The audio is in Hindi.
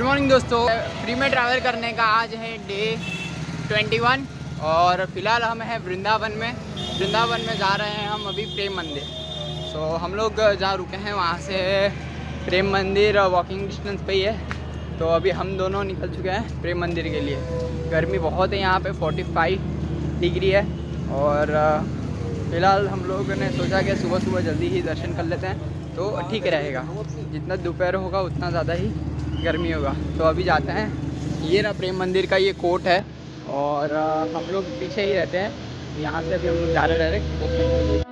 गुड मॉर्निंग दोस्तों। फ्री में ट्रैवल करने का आज है डे 21 और फिलहाल हम हैं वृंदावन में जा रहे हैं हम अभी प्रेम मंदिर। सो हम लोग जहाँ रुके हैं वहाँ से प्रेम मंदिर वॉकिंग डिस्टेंस पे ही है। तो अभी हम दोनों निकल चुके हैं प्रेम मंदिर के लिए। गर्मी बहुत है यहाँ पे, 45 डिग्री है। और फिलहाल हम लोगों ने सोचा कि सुबह सुबह जल्दी ही दर्शन कर लेते हैं तो ठीक रहेगा। जितना दोपहर होगा उतना ज़्यादा ही गर्मी होगा। तो अभी जाते हैं। ये रहा प्रेम मंदिर का ये कोर्ट है और हम लोग पीछे ही रहते हैं। यहाँ से अभी हम लोग जा रहे हैं डायरेक्ट।